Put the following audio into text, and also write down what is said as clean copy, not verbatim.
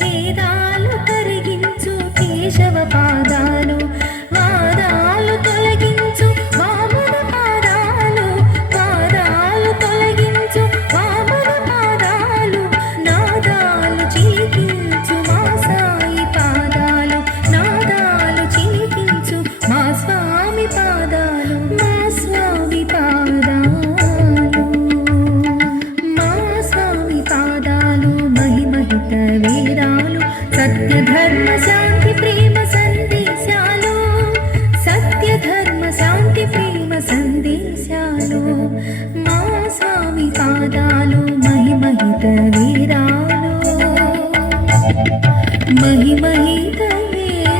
ఖేదాలు కరిగించు కేశవ పాదాలు, వాదాలు తొలగించు వామన పాదాలు, వాదాలు తొలగించు వామన పాదాలు, నాదాలు చిలికించు మా సాయి పాదాలు, నాదాలు చిలికించు మా స్వామి పాదాలు, మా స్వామి పాదాలు, మా స్వామి పాదాలు. మహిమహిత వీరాలు, సత్య ధర్మ శాంతి ప్రేమ సందేశాలు, సత్య ధర్మ శాంతి ప్రేమ సందేశాలు, మా స్వామి పాదాలు. మహిమహిత వీరాలు, మహిమహిత వీరాలు.